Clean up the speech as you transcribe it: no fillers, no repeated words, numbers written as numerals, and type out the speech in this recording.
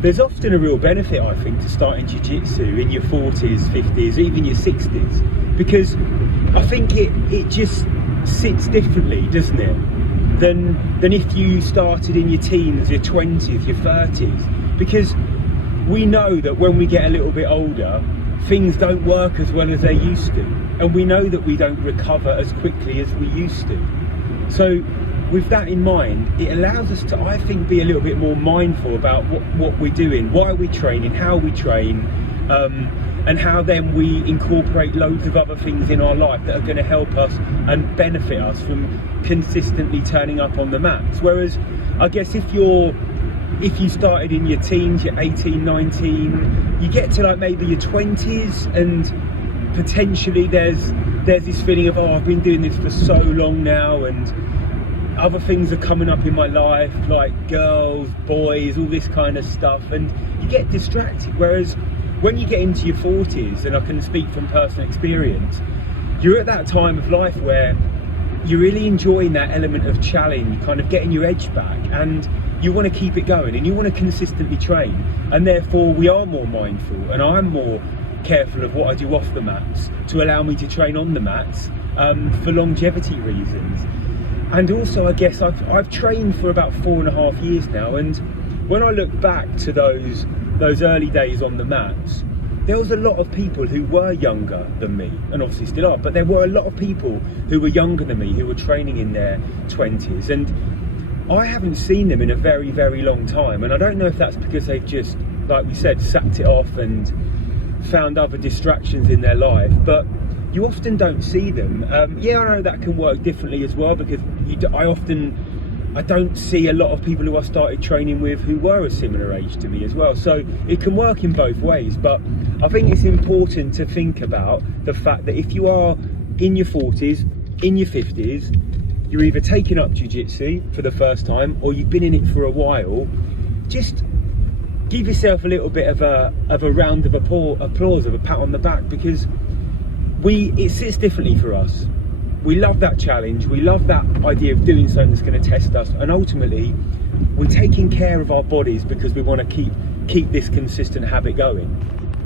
there's often a real benefit, I think, to starting jiu-jitsu in your 40s, 50s, even your 60s, because I think it just sits differently, doesn't it, than if you started in your teens, your 20s, your 30s, because we know that when we get a little bit older, things don't work as well as they used to, and we know that we don't recover as quickly as we used to. So with that in mind, it allows us to, I think, be a little bit more mindful about what we're doing, why we're training, how we train, and how then we incorporate loads of other things in our life that are going to help us and benefit us from consistently turning up on the mats. Whereas I guess if you started in your teens, you're 18, 19, you get to like maybe your 20s, and potentially there's this feeling of, oh, I've been doing this for so long now, and other things are coming up in my life, like girls, boys, all this kind of stuff, and you get distracted. Whereas when you get into your 40s, and I can speak from personal experience, you're at that time of life where you're really enjoying that element of challenge, kind of getting your edge back, and you want to keep it going, and you want to consistently train, and therefore we are more mindful, and I'm more careful of what I do off the mats to allow me to train on the mats for longevity reasons. And also, I guess I've trained for about 4.5 years now, and when I look back to those early days on the mats, there was a lot of people who were younger than me, and obviously still are, but there were a lot of people who were younger than me who were training in their 20s, and I haven't seen them in a very, very long time. And I don't know if that's because they've just, like we said, sacked it off and found other distractions in their life, but you often don't see them. Yeah, I know that can work differently as well, because I don't see a lot of people who I started training with who were a similar age to me as well. So it can work in both ways, but I think it's important to think about the fact that if you are in your 40s, in your 50s, you're either taking up jiu-jitsu for the first time or you've been in it for a while, just give yourself a little bit of a round of applause, of a pat on the back, because it sits differently for us. We love that challenge, we love that idea of doing something that's going to test us, and ultimately we're taking care of our bodies because we want to keep this consistent habit going.